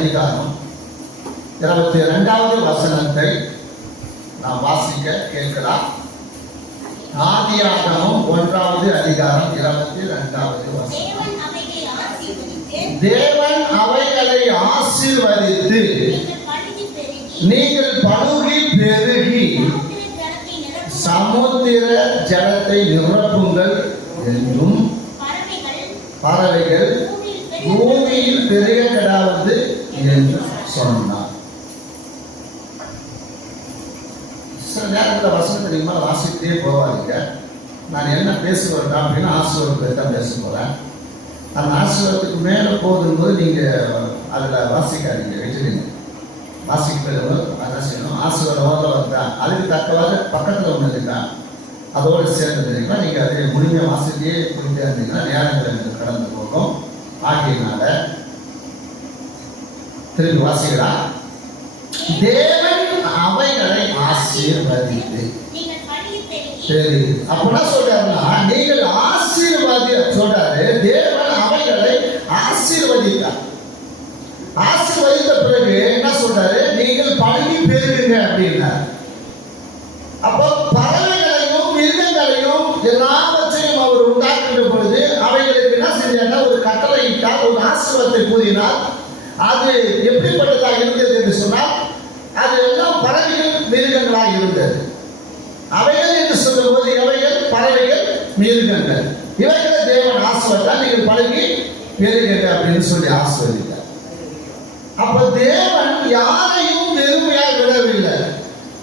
அதிகாரம் 22வது வசனத்தை நாம் வாசிக்க கேட்கலாம். ஆதியாகமம் 1வது அதிகாரம் 22வது வசனம். தேவன் அவைகளை ஆசீர்வதித்து நீங்கள் பலுகி பெருகி சமுத்திர ஜலத்தை நிரப்புங்கள் என்றும் பறவைகள் பூமியில் பெருக கிடாவது என்று சொன்னார். சில நேரத்தில் வசனத்தை நீங்க வாசிக்கிட்டே போவாதீங்க. நான் என்ன பேசுவேன் அப்படின்னா ஆசீர்வாதத்தை தான் பேச போறேன். அந்த ஆசீர்வாதத்துக்கு மேலே போகும்போது நீங்க அதில் வாசிக்காதீங்க, வச்சுருங்க. வாசிக்கிறது அதான் செய்யணும். ஆசீர்வாதம் தான் அதுக்கு தக்கவாறு பக்கத்தில் ஒன்று இருக்கா அதோடு சேர்ந்ததுன்னா நீங்கள் அதை முழுமையாக வாசிட்டே போயிட்டே இருந்தீங்கன்னா நேரங்கள் எனக்கு கடந்து போகும். ஆகியனால திரும்பி வாசிக்கலாம். தேவன் அவைகளை ஆசீர்வதித்து சரி அப்படின்னா சொல்றாருன்னா நீங்கள் ஆசீர்வாதி சொல்றாரு. தேவன் அவைகளை ஆசீர்வதித்தார். ஆசீர்வதித்த பிறகு என்ன சொல்றாரு? நீங்கள் பழுகி பெருகுங்க அப்படின்னா. அப்போ பறவைகளையும் மிருகங்களையும் எல்லாவற்றையும் அவர் உண்டாக்குகிற பொழுது அவைகளுக்கு என்ன செஞ்சார்? ஒரு கட்டளை இட்டால், ஒரு ஆசீர்வாதத்தை கூறினார். அது எப்படிப்பட்டதாக இருந்தது என்று சொன்னால் அது எல்லாம் பறவைகள் மிருகங்களாக இருந்தது. அவைகள் என்று சொல்லும் போது எவைகள்? பறவைகள் மிருகங்கள். இவைகளை தேவன் ஆசீர்வதித்தார். நீங்கள் பழகி பெருகுங்க அப்படின்னு சொல்லி ஆசீர்வதித்தார். அப்ப தேவன் யாரையும் வெறுமையாக விடவில்லை.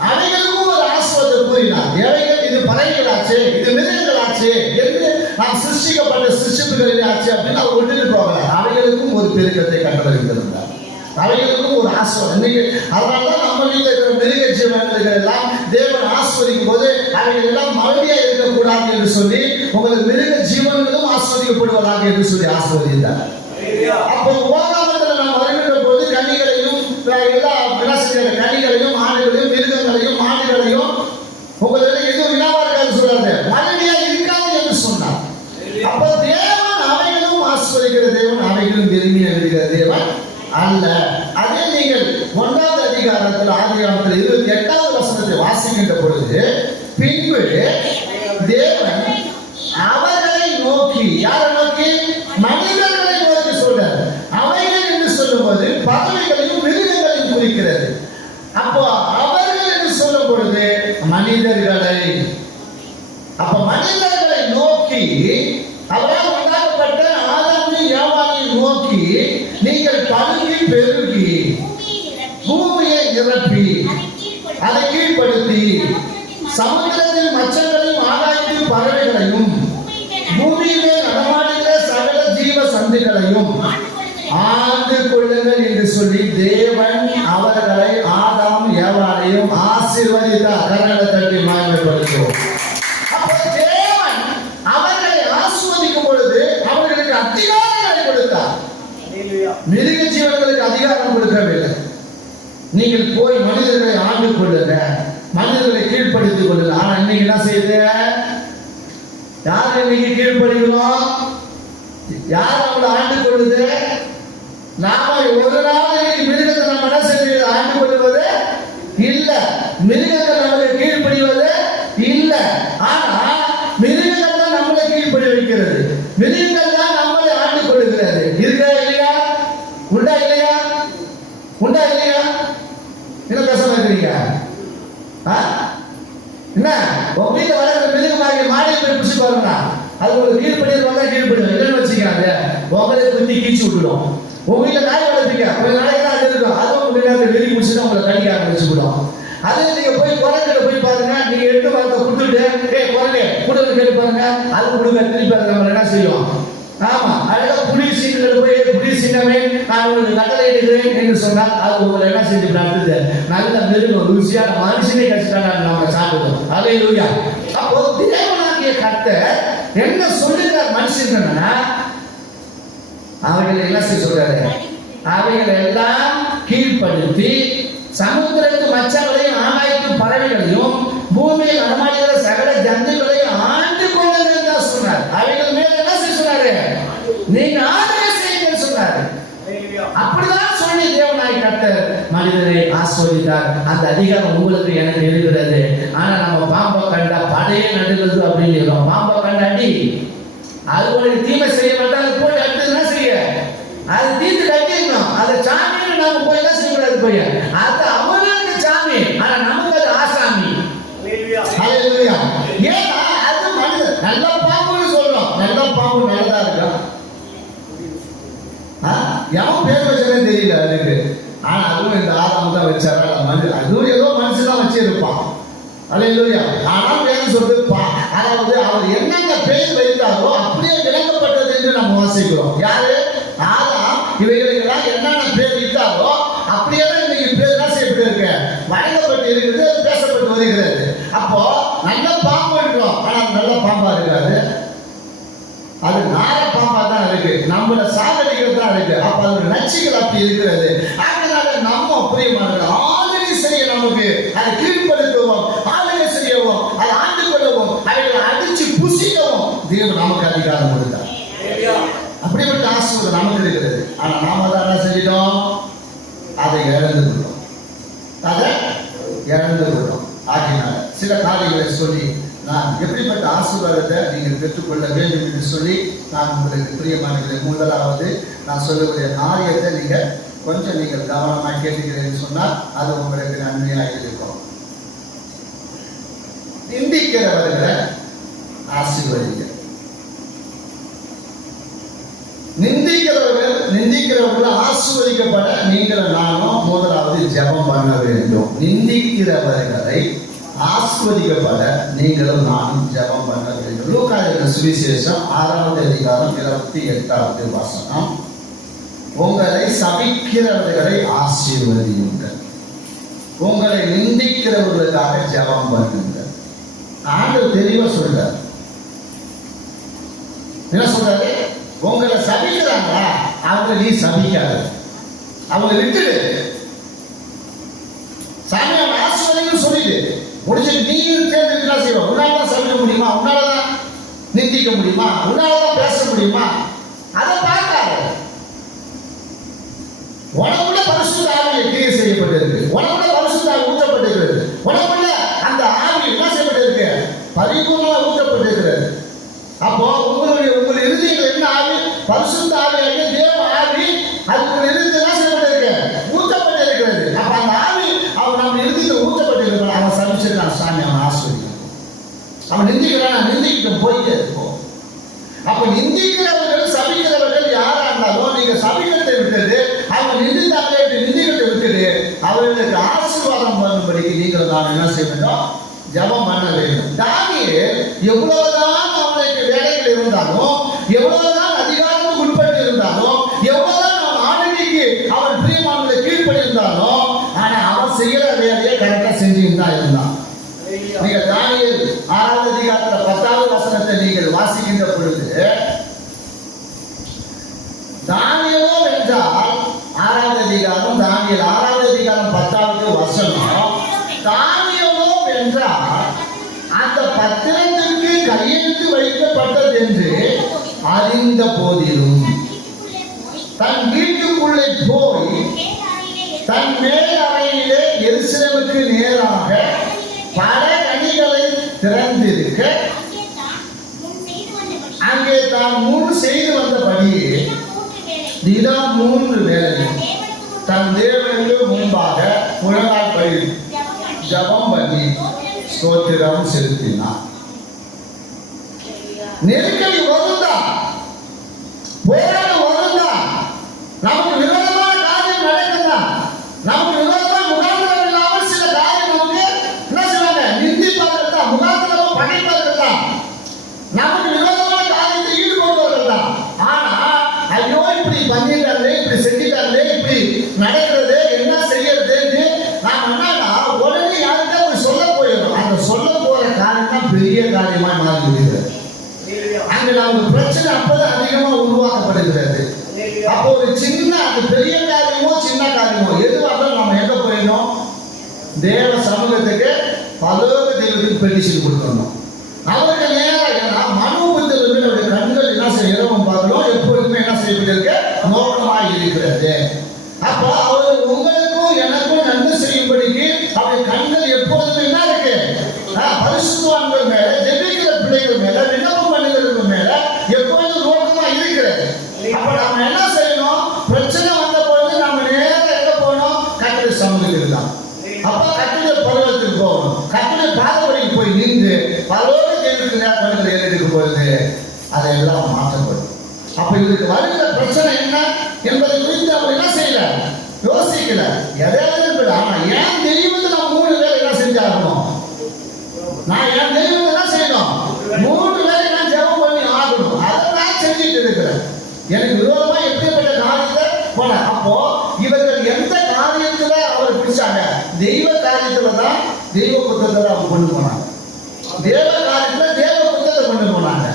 அவைகளுக்கும் ஒரு ஆசீர்வாதத்தை கூறினார். எவைகள்? இது பறவைகளாச்சு, இது மிருகங்களாச்சு என்று நாம் சிருஷ்டிக்கப்பட்ட சிருஷ்டிப்புகளிலே ஆச்சு அப்படின்னு அவர் ஒன்றில் போகிறார். அவைகளுக்கும் ஒரு பெருக்கத்தை கட்டளையிட்டிருந்தார். அவைகளுக்கும் ஒரு ஆசீர்வாதம். அதனால்தான் நம்ம வீட்டில் இருக்கிற மிருக ஜீவன்கள் எல்லாம் தேவன் ஆசீர்வதிக்கும் போது அவைகள் எல்லாம் மறுபடியா இருக்கக்கூடாது என்று சொல்லி உங்களுக்கு மிருக ஜீவன்களும் ஆசீர்வதிக்கப்படுவதாக என்று சொல்லி ஆசீர்வதித்தார். அப்போ உலகத்தில் நாம் வருகின்ற போது கனிகளையும் எல்லா கனிகளையும் ஆடுகளையும் மிருகங்களையும் மாடுகளையும் உங்களுக்கு எதுவும் வினாவா இருக்காது சொல்றாரு. மறுபடியா இருக்காது என்று சொன்னார். அப்போ தேவன் அவைகளும் ஆசீர்வதிக்கிற தேவன், அவைகளும் விரும்பிய விடுகிற தேவன் அல்ல. அதே நீங்கள் 1வது அதிகாரத்தில் ஆதியாகமத்தில் 28வது வசனத்தை வாசிக்கின்ற பொழுது பின்பு தேவன் அவர்களை நோக்கி, யாரை நோக்கி? மனிதர்களை நோக்கி சொல்றார். அவைகள் என்று சொல்லும்போது பறவைகளையும் மிருகங்களையும் குறிக்கிறது. அப்போ அவர்கள் என்று சொல்லும் பொழுது மனிதர்களை, அப்ப மனிதர்களை நோக்கி, அவரால் உண்டாக்கப்பட்ட ஆதாமையும் ஏவாளையும் நோக்கி நீங்கள் பழுகி பெருகி பூமியை நிரப்பி அதை கீழ்ப்படுத்தி சமுத்திரத்தில் மச்சங்களையும் ஆகாயத்தில் பறவைகளையும் பூமியிலே நடமாடுகிற சகல ஜீவ சந்துகளையும் ஆண்டு கொள்ளுங்கள் என்று சொல்லி தேவன் அவர்களை ஆதாம் ஏவாளையும் ஆசீர்வதித்தார். கரங்களை தட்டி மகிமைப்படுத்துவோம். அப்போ தேவன் அவர்களை ஆசீர்வதிக்கும் பொழுது அவர்களுக்கு அதிகாரங்களை கொடுத்தார். மிருக ஜீவன்களுக்கு அதிகாரம் கொடுக்கவில்லை. நீங்கள் போய் மனிதர்களை ஆண்டு கொள்ளுங்க, மனிதர்களை கீழ்ப்படுத்திக் கொள்ளுங்க. ஆனா இன்னைக்கு என்ன செய்யுது? யார் இன்னைக்கு கீழ்ப்படுகிறோம்? யார் அவங்களை ஆண்டு கொள்ளுது? நாம ஒரு நாள் மிருகத்தை நம்ம என்ன செய்வது? ஆண்டு கொள்ளுவது இல்ல. மிருகங்கள் நம்மளை கீழ்ப்படிவது இல்ல. ஆனா மிருகங்கள் தான் நம்மளை கீழ்ப்படி வைக்கிறது. மிருகங்கள் தான் நம்மளை ஆண்டு கொள்ளுகிறது. இருக்கா இல்லையா? உண்டா இல்லையா? உண்டா இல்லையா? என்ன பேச மாட்டீங்க? என்ன உங்க வீட்டுல வளர்க்கிற மிருகமாக மாடியில் போய் பிடிச்சி பாருங்க. அது ஒரு கீழ்படியா கீழ்படியும் இல்லைன்னு வச்சுக்காங்க, உங்களே குத்தி கீச்சு விட்டுடும். உங்க வீட்டுல நாய் வளர்ப்பீங்க, கொஞ்ச நாளைக்கு தான் அது இருக்கும். அதுவும் உங்களுக்கு வெளியே பிடிச்சிட்டு உங்களை கடிக்க ஆரம்பிச்சுவிடும். அதே நீங்க போய் குரங்கிட்ட போய் பாருங்க. நீங்க 8 வாரத்தை கொடுத்துட்டு குரங்கு கூடுதல் கேட்டு பாருங்க. அது கொடுங்க திருப்பி அதை நம்ம என்ன செய்யும்? ஆமா, அழகா புலி சீனில் போய் புலி சின்னமே நான் உங்களுக்கு கட்டளை எடுக்கிறேன் என்று சொன்னால் அது உங்களை என்ன செஞ்சு நடத்துது? நல்ல மிருகம் ருசியான மனுஷனே கஷ்டம் நம்ம சாப்பிடுவோம். அல்லேலூயா. அப்போ தேவனாகிய கர்த்தர் என்ன சொல்லுகிறார் மனுஷன்னா, அவைகளை என்ன செய்ய சொல்றாரு? அவைகளை எல்லாம் கீழ்ப்படுத்தி சமுத்திரத்து மச்சங்களையும் ஆகாயத்து பறவைகளையும் பூமியில் நடமாடுகிற சகல ஜந்துக்களையும் ஆண்டு கொள்ளுங்கள் தான் சொன்னார். அவைகள் மேல என்ன செய்ய சொன்னாரு? நீங்க ஆளுகை செய்யுங்க சொன்னாரு. அப்படிதான் சொல்லி தேவன் கர்த்தர் மனிதனை ஆசீர்வதித்தார். அந்த அதிகாரம் உங்களுக்கு எனக்கு இருக்கிறது. ஆனா நம்ம பாம்பை கண்டா படையே நடுகிறது அப்படின்னு சொல்றோம். பாம்பை கண்ட அடி, அது ஒரு தீமை செய்ய மாட்டாங்க, போய் அடுத்ததுன்னா செய்ய அது தீர்த்து கட்டிடணும். அது சாமின்னு நம்ம போய் எல்லாம் செய்யக்கூடாது. போய் அது அவங்களுக்கு சாமி, ஆனா நமக்கு அது ஆசாமி. ஏன்னா அது மனிதன் நல்ல பாம்புன்னு சொல்றோம். நல்ல பாம்பு நல்லதா இருக்கா? எவன் பேர் வச்சதே தெரியல அதுக்கு. ஆனா அதுவும் இந்த ஆதாம் தான் வச்சாரா மனிதன், அதுவும் ஏதோ மனுஷன் தான் வச்சிருப்பான். அல்லேலூயா. ஆனால் வேறு சொல்லிருப்பா, அதாவது அவர் என்னென்ன பேர் வைத்தாரோ அப்படியே விளக்கப்பட்டது என்று நம்ம வாசிக்கிறோம். யாரு? ஆதாம் இவைகளுக்கெல்லாம் என்னென்ன பேர் வைத்தாரோ அப்படியே தான் இன்னைக்கு பேர் தான் செய்யப்பட்டு வழங்கப்பட்டு இருக்கிறது, அது பேசப்பட்டு வருகிறது. அப்போ நல்ல பாம்பு என்றோம், ஆனால் நல்ல பாம்பா இருக்காது, அது நார பாம்பா தான் இருக்கு, நம்மள சாகடிக்கிறது தான் இருக்கு. அப்ப அது நச்சுகள் அப்படி இருக்கிறது. அதனால நம்ம பிரியமானவர்கள் ஆளுகை செய்ய நமக்கு அதை கீழ்ப்படுத்தவும், ஆளுகை செய்யவும், அதை ஆண்டு கொள்ளவும், அவைகளை அடிச்சு புசிக்கவும் தேவன் நமக்கு அதிகாரம் கொடுத்தார். அப்படிப்பட்ட ஆசீர்வாதம் நமக்கு இருக்கிறது. ஆனா நாம தான் என்ன செஞ்சிட்டோம்? அதை இழந்து கொள்ளும், அதை இழந்து கொள்ளும். ஆகினால சில காரியங்களை சொல்லி நான் எப்படிப்பட்ட ஆசீர்வாதத்தை நீங்கள் பெற்றுக்கொள்ள வேண்டும் என்று சொல்லி நான் உங்களுக்கு பிரியமானவர்களை, முதலாவது நான் சொல்லக்கூடிய காரியத்தை நீங்கள் கவனமாக கேட்டுக்கிறேன்னு சொன்னால் அது உங்களுக்கு நன்மையாக இருக்கும். நிந்திக்கிறவர்களை ஆசீர்வதிங்க. நிந்திக்கிறவர்கள் ஆசீர்வதிக்கப்பட நீங்கள் நானும் முதலாவது ஜெபம் பண்ண வேண்டும். நிந்திக்கிறவர்களை ஆசீர்வதிக்கப்பட நீங்களும் நானும் ஜெபம் பண்ண வேண்டும். லூக்கா எழுதின சுவிசேஷம் 6வது அதிகாரம் 28வது வசனம். உங்களை சபிக்கிறவர்களை ஆசீர்வதியுங்கள், உங்களை நிந்திக்கிறவர்களுக்காக ஜெபம் பண்ணுங்கள். ஆண்டவர் தெளிவா சொல்றார். என்ன சொல்றாரு? உங்களை சபிக்கிறாங்களா, அவங்க நீ சபிக்காத, அவங்க விட்டுடு. சாமி அவன் ஆசீர்வாதம் சொல்லிடு முடிச்சு நீயும் தேர்ந்தெடுக்கலாம் செய்வோம். உன்னாலதான் சபிக்க முடியுமா? உன்னாலதான் நிந்திக்க முடியுமா? உன்னாலதான் பேச முடியுமா? அதை பார்க்காத. உனக்குள்ள பரிசுத்த ஆவி கிரியை செய்யப்பட்டிருக்கு, உனக்குள்ள பரிசுத்த ஆவி ஊற்றப்பட்டிருக்கிறது, உனக்குள்ள அந்த ஆவி என்ன செய்யப்பட்டிருக்கு? பரிபூர்ணமா ஊற்றப்பட்டிருக்கிறது. அப்போ உங்களுடைய இறுதியில் என்ன ஆவி? பரிசுத்த ஆவி, தேவ ஆவி அதுக்கு இறுதி என்ன செய்யப்பட்டிருக்கு? ஊற்றப்பட்டிருக்கிறது. அப்ப அந்த ஆவி அவன் நம்ம இறுதியில் ஊற்றப்பட்டிருக்கிறான். அவன் சபிச்சிருக்கான், சாமி அவன் ஆஸ்வதிக்கிறான். அவன் நிந்திக்கிறான், நிந்திக்கிட்டு போயிட்டே இருக்கும். அப்ப நிந்திக்கிறவர்கள் சபிக்கிறவர்கள் யாரா இருந்தாலும் நீங்க சபிக்கிறதை விட்டது, அவங்க நிந்தித்தாங்களே நிந்திக்கிறதை விட்டுடு, அவர்களுக்கு ஆசீர்வாதம் பண்ணும்படிக்கு நீங்கள் நான் என்ன செய்ய வேண்டும்? ஜெபம் பண்ண வேண்டும். தானியேல் எவ்வளவுதான் அவனுக்கு வேலைகள் இருந்தாலும், எவ்வளவுதான் அதிகாரத்துக்கு உட்பட்டு இருந்தாலும், எவ்வளவுதான் அவன் ஆளுகைக்கு அவன் பிரியமானதை கீழ்ப்படி இருந்தாலும், ஆனா அவன் செய்யற வேலையை கரெக்டா செஞ்சுட்டு தான் இருந்தான். நீங்க தானியேல் 6வது அதிகாரத்துல 10வது வசனத்தை நீங்கள் வாசிக்கின்ற பொழுது, தானியேலோ என்றால் 6வது அதிகாரம், தானியேல் 6வது அதிகாரம் 10வது வசனம், தானியேலோ என்றால் அந்த பத்திரத்திற்கு கையெழுத்து வைக்கப்பட்டது என்று அறிந்த போதிலும் தன் வீட்டுக்குள்ளே போய் தன் மேல் அறையிலே எருசலேமுக்கு நேராக பல கனிகளை திறந்திருக்க அங்கே தான் முன் செய்து வந்தபடியே தினம் 3 வேளை தன் தேவனுக்கு முன்பாக முழங்கால் படி ஜெபம் பண்ணி ஸ்தோத்திரம் செலுத்தினார். நெருக்கடி வருந்தான், போராட்டம் வருந்தான், நமக்கு விரோதமான காரியம் நடக்குதான், நமக்கு விரோதமா முகாந்திரம் இல்லாமல் சில காரியம் நமக்கு என்ன செய்வாங்க? நிந்திப்பார்கள் தான், முகாந்திரமா பகைப்பார்கள் தான், நமக்கு விரோதமான காரியத்தை ஈடுபடுவார்கள் தான். ஆனா ஐயோ இப்படி பண்ணிட்டாங்களே, இப்படி செஞ்சிட்டாங்களே, இப்படி நடக்கிறது, என்ன செய்யறதுன்னு நாம் என்னன்னா உடனே யாருக்கா போய் சொல்ல போயிடும். அந்த சொல்ல போற காரியம் தான் பெரிய காரியமா மாறி விடுகிறது. அங்க நமக்கு பிரச்சனை அப்பதான் அதிகமா உருவாக்கப்படுகிறது. அப்போ ஒரு சின்ன, அது பெரிய காரியமோ சின்ன காரியமோ எதுவாக நம்ம எங்க போயிடணும்? தேவ சமூகத்துக்கு பலோக தெய்வத்துக்கு பெட்டிஷன் கொடுக்கணும். அவருக்கு நேரம் மனோபுத்தலுடைய கண்கள் என்ன செய்ய இரவும் பார்க்கணும், எப்பொழுதுமே என்ன செய்யப்பட்டிருக்க நோக்கமாக இருக்கிறது. அப்போ அவர் உங்களை பொழுது அதையெல்லாம் மாற்றப்படும். அப்ப இதுக்கு வருகிற பிரச்சனை என்ன என்பதை குறித்து அவர் என்ன செய்யல, யோசிக்கல. எதையாவது ஆனா ஏன் தெய்வத்தை நான் 3 வேலை என்ன செஞ்சாகணும், நான் என் தெய்வத்தை என்ன செய்யணும், 3 வேலை நான் ஜெபம் பண்ணி ஆகணும். அதை நான் செஞ்சுட்டு இருக்கிறேன். எனக்கு விரோதமா எப்படிப்பட்ட காரியத்தை போன. அப்போ இவர்கள் எந்த காரியத்துல அவர் பிடிச்சாங்க, தெய்வ காரியத்துல தான் தெய்வ புத்தகத்தை அவங்க கொண்டு போனாங்க, தேவ காரியத்துல தேவ புத்தகத்தை கொண்டு போனாங்க.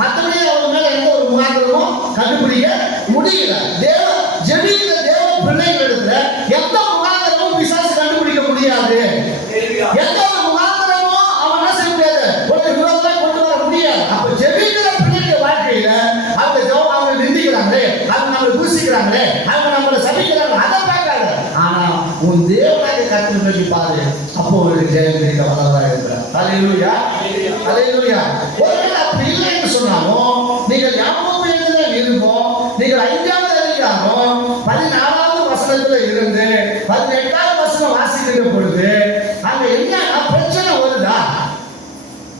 மற்றபடி அவங்க மேல எந்த ஒரு முகாந்திரமும் கண்டுபிடிக்க முடியல. தேவ ஜெபிக்கிற தேவ பிள்ளைகளிடத்துல எந்த முகாந்திரமும் பிசாசு கண்டுபிடிக்க முடியாது. எந்த ஒரு முகாந்திரமும் அவன் என்ன செய்ய முடியாது, ஒரு விரோதத்தை கொண்டு வர முடியாது. அப்ப ஜெபிக்கிற பிள்ளைகள் வாழ்க்கையில அவங்க ஜெபம் அவங்க நிந்திக்கிறாங்களே, அவங்க நம்மளை தூசிக்கிறாங்களே, அவங்க நம்மளை சபிக்கிறாங்க, அதை பார்க்காத. ஆனா உன் தேவனாக கர்த்தரை நோக்கி பாரு, அப்போ உங்களுக்கு ஜெயம் கிடைக்க வல்லவராக இருக்கிறார். ஹல்லேலூயா, ஹல்லேலூயா. ஒருவேளை அப்படி இல்லை என்று சொன்னாலும் நீங்கள் யாக்கோபு எழுதின நிருபம் நீங்கள் 5வது அதிகாரம் 14வது வசனத்துல இருந்து 18வது வசனம் வாசிக்கிற பொழுது அங்க என்ன பிரச்சனை வருதா,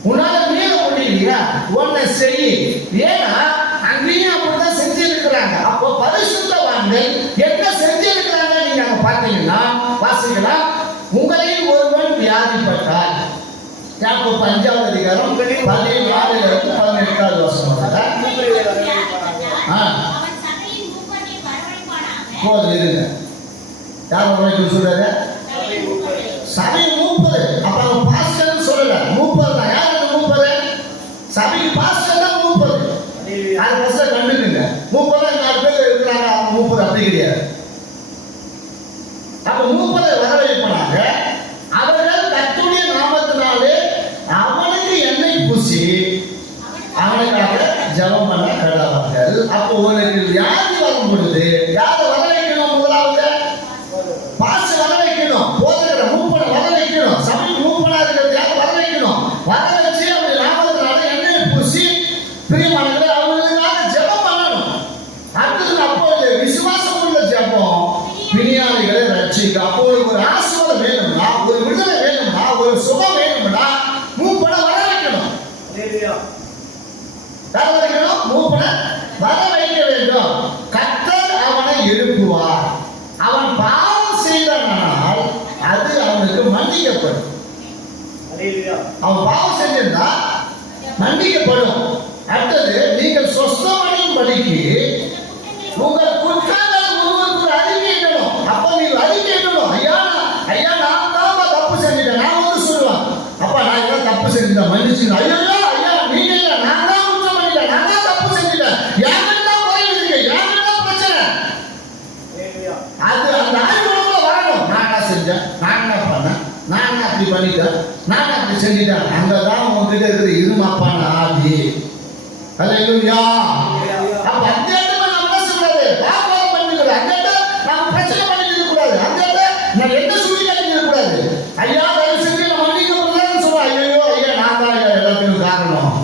உன்னால மீள முடியலையா, ஒன்ன செய். ஏன்னா அங்கேயும் அப்படிதான் செஞ்சிருக்கிறாங்க. அப்போ பரிசுத்தவான்கள் என்ன செஞ்சிருக்கிறாங்க நீங்க அங்க பாத்தீங்கன்னா வாசிக்கலாம். உங்களில் ஒருவன் வியாதிப்பட்டால், யாக்கோபு 5வது அதிகாரம் 14வது இருந்து 18வது வசனம். போது இருங்க, யார் வரைக்கும் சொல்றாரு, சபை மூப்பர். அப்ப அவன் பாஸ்டர் சொல்லல, மூப்பர் தான். யார் அந்த மூப்பர், சபை பாஸ்டர் தான் மூப்பர். அது பஸ்ல கண்டுக்குங்க, மூப்பர் 4 பேர் இருக்கிறாங்க, அவங்க மூப்பர் அப்படி கிடையாது. அப்ப மூப்பரை வரவேற்பாங்க. அவர்கள் கர்த்தருடைய நாமத்தினாலே அவனுக்கு எண்ணெய் பூசி அவனுக்காக ஜெபம் பண்ண கடவார்கள். அப்போ உனக்கு வியாதி வரும் பொழுது யாரை வர வைக்கணும், முதலாவது பாச வர வைக்கணும், போதுகிற மூப்பனை வர வைக்கணும், சபைக்கு மூப்பனா இருக்கிறது யாரை வர வைக்கணும், வர வச்சு அவருடைய நாமத்தினால எண்ணெய் பூசி பிரியமானவர்களே அவர்களுக்காக ஜெபம் பண்ணணும். அடுத்தது அப்போ விசுவாசம் உள்ள ஜெபம் பிணியாளிகளை ரட்சிக்கும். அப்போ ஒரு ஆசீர்வாதம் வேணும்னா, ஒரு விடுதலை வேணும்னா, ஒரு சுகம் வேணும்னா மூப்பனை வர வைக்கணும். வர வைக்கணும், மூப்பனை வர வைக்க வேண்டும். கர்த்தர் அவனை எழுப்புவார். அவன் பாவம் செய்தனால் அது அவனுக்கு மன்னிக்கப்படும். அவன் பாவம் செஞ்சிருந்தா மன்னிக்கப்படும். அடுத்தது நீங்கள் சொஸ்தமடையும் படிக்கு உங்கள் குற்றங்கள் ஒருவருக்கு அறிக்கையிடணும். அப்ப நீங்க அறிக்கையிடணும், ஐயா ஐயா நான் தான் தப்பு செஞ்சுட்டேன். நான் வந்து சொல்லுவேன், அப்பா நான் ஏதாவது தப்பு செஞ்சுட்டேன் மன்னிச்சுங்க. ஐயோ ஐயா நீங்க இல்ல, நான் தான் குற்றம் பண்ணிட்டேன், நான் தான் தப்பு செஞ்சுட்டேன், என்கிட்ட தான் குறையுது, என்கிட்ட தான் பிரச்சனை. அது அந்த ஆய்வுக்குள்ள வரணும். நான் என்ன செஞ்சேன், நான் என்ன பண்ணேன், நான் அப்படி பண்ணிட்டேன், நான் அப்படி செஞ்சுட்டேன். அங்கதான் உங்ககிட்ட இருக்கிற இருமாப்பான ஆதி. ஹல்லேலூயா. அப்ப அந்த இடத்துல நம்ம என்ன சொல்றது, பாவம் பண்ணிக்கிறது, அந்த இடத்துல நம்ம பிரச்சனை பண்ணிக்க கூடாது, அந்த இடத்துல நான் என்ன சொல்லி கழிக்க கூடாது. ஐயா தயவு செஞ்சு நம்ம மன்னிக்கப்படுறேன்னு சொல்றேன். ஐயோ ஐயா நான் தான் எல்லாத்துக்கும் காரணம்.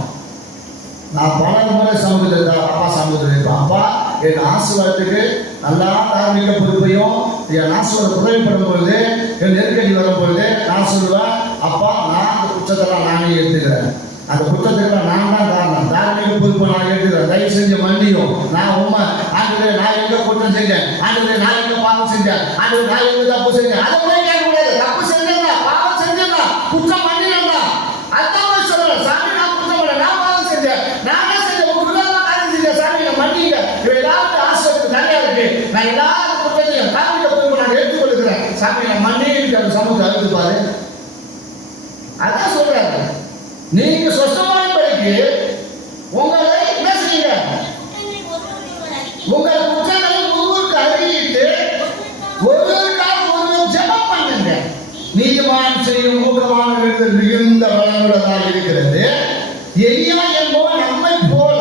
நான் பல முறை சமூகத்தில் அப்பா சமூகத்தில் இருப்பேன். அப்பா என் ஆசீர்வாதத்துக்கு நல்லா தார்மீக பொறுப்பையும் என் ஆசீர்வாத உதவிப்படும் பொழுது, என் நெருக்கடி வரும் பொழுது நான் சொல்லுவேன், அப்பா நான் அந்த குற்றத்தெல்லாம் நானே எடுத்துக்கிறேன், அந்த குற்றத்துக்கு நான் தான் காரணம், தார்மீக பொறுப்பை நான் எடுத்துக்கிறேன், தயவு செஞ்சு மன்னியும். நான் உண்மை ஆண்டு நான் எங்க குற்றம் செஞ்சேன், ஆண்டு நான் எங்க பாவம் செஞ்சேன், ஆண்டு நான் எங்க தப்பு செஞ்சேன், அதை போய் கேட்க முடியாது. தப்பு செஞ்சேன்னா பாவம் செஞ்சேன்னா குற்றம் பண்ணினா அதான் சொல்றேன். சாமி நான் குற்றம் பண்ண, நான் பாவம் செஞ்சேன், நானே செஞ்சேன், உங்களுக்கு காரியம் செஞ்சேன், சாமி நான் மன்னிங்க. ஏதாவது ஆசிரியருக்கு நிறையா இருக்கு, நான் ஏதாவது குற்றத்தையும் தார்மீக பொறுப்பை நான் எடுத்துக்கொள்கிறேன், சாமி நான் மன்னிக்க சமூகத்தை அழுது பாரு. அதான் சொல்றாரு. நீங்க சொந்தமான படிக்கு உங்களை என்ன செய்யுங்க, உங்கள் குற்றங்களை ஒருவருக்கு அறிவித்து ஒருவருக்காக ஒருவர் ஜெபம் பண்ணுங்க. நீதிமான் செய்யும் ஊக்கமான விடுதல் மிகுந்த பலனுள்ளதாக இருக்கிறது. எலியா என்பவன் நம்மை போல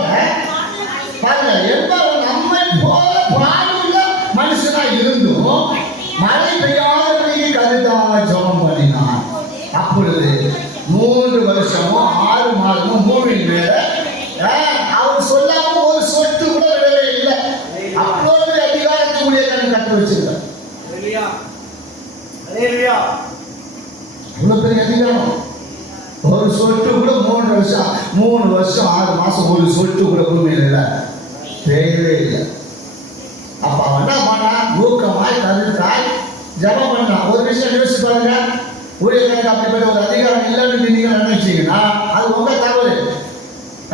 பாருங்க, என்பவன் நம்மை போல பாடுள்ள மனுஷனா இருந்தும் மழை பெய்யாதபடிக்கு கருத்தாக ஜெபம் பண்ணினான். அப்பொழுது 3 வருஷமும் 6 மாதமும் பூமியின் மேல அவர் சொல்லாம ஒரு சொட்டு கூட விடவே இல்லை. அப்போது அதிகாரத்துக்குரிய கட்டு வச்சிருக்கார். அவ்வளவு பெரிய அதிகாரம். ஒரு சொட்டு கூட 3 வருஷம் 6 மாசம் ஒரு சொட்டு கூட பூமியில் இல்லை, பெய்யவே இல்லை. அப்ப அவன் என்ன பண்ணா, ஊக்கமாய் கருத்தாய் ஜபம் பண்ணான். ஒரு விஷயம் யோசிச்சு பாருங்க, ஊழியர்களுக்கு அப்படிப்பட்ட ஒரு அதிகாரம் இல்லைன்னு நீங்க நினைச்சீங்கன்னா அது உங்க தவறு.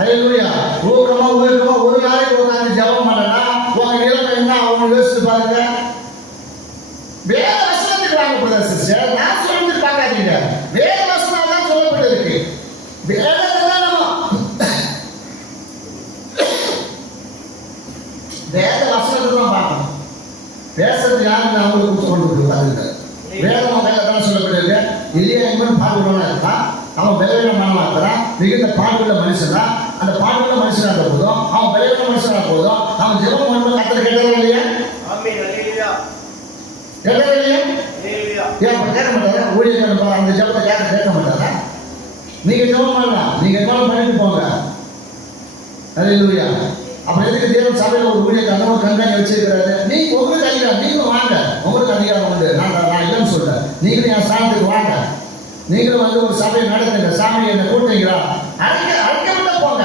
அல்லேலூயா. ஊக்கமா ஒரு நாளைக்கு உட்காந்து ஜபம் பண்ணனா உங்க நிலைமை என்ன அவங்க யோசிச்சு பாருங்க. வேற வசனத்துக்கு வாங்க போதா சிஸ்டர், நான் சொல்றது பார்க்காதீங்க. வேற வசனம் தான் சொல்லப்பட்டிருக்கு. வேத வசனத்தை தான் பார்க்கணும். பேசுறது யாருன்னு அவங்களுக்கு கொண்டு பாருங்க. வேதம் தான் சொல்லப்பட்டிருக்கு. எளிய என்பன் பாடுபடலாம் இருக்கான், அவன் பலவீனமானவனா இருக்கிறான், மிகுந்த பாடுள்ள மனுஷன் தான். அந்த பாடுள்ள மனுஷனா இருந்த போதும் அவன் பலவீன மனுஷனா போதும் அவன் ஜெபம் பண்ணும்போது கர்த்தர் கேட்டதா இல்லையா? கேட்டதா இல்லையா? ஏன் அப்ப கேட்க மாட்டாரா? ஊழியர்கள் அந்த ஜெபத்தை கேட்க மாட்டாரா? நீங்க ஜெபம் பண்ணலாம், நீங்க ஜெபம் பண்ணிட்டு போங்க. அல்லேலூயா. அப்புறம் எதுக்கு தேவன் சபையில ஒரு ஊழியக்காரன் கண்காணி வச்சிருக்கிறாரு? நீங்க உங்களுக்கு அதிகாரம், நீங்களும் வாங்க, உங்களுக்கு அதிகாரம் உண்டு. நான் இல்லைன்னு சொல்றேன், நீங்களும் என் ஸ்தானத்துக்கு வாங்க. நீங்களும் ஒரு சபையை நடத்துங்க. சாமி என்ன கூட்டுறீங்களா? அழைக்கப்பட்ட போங்க.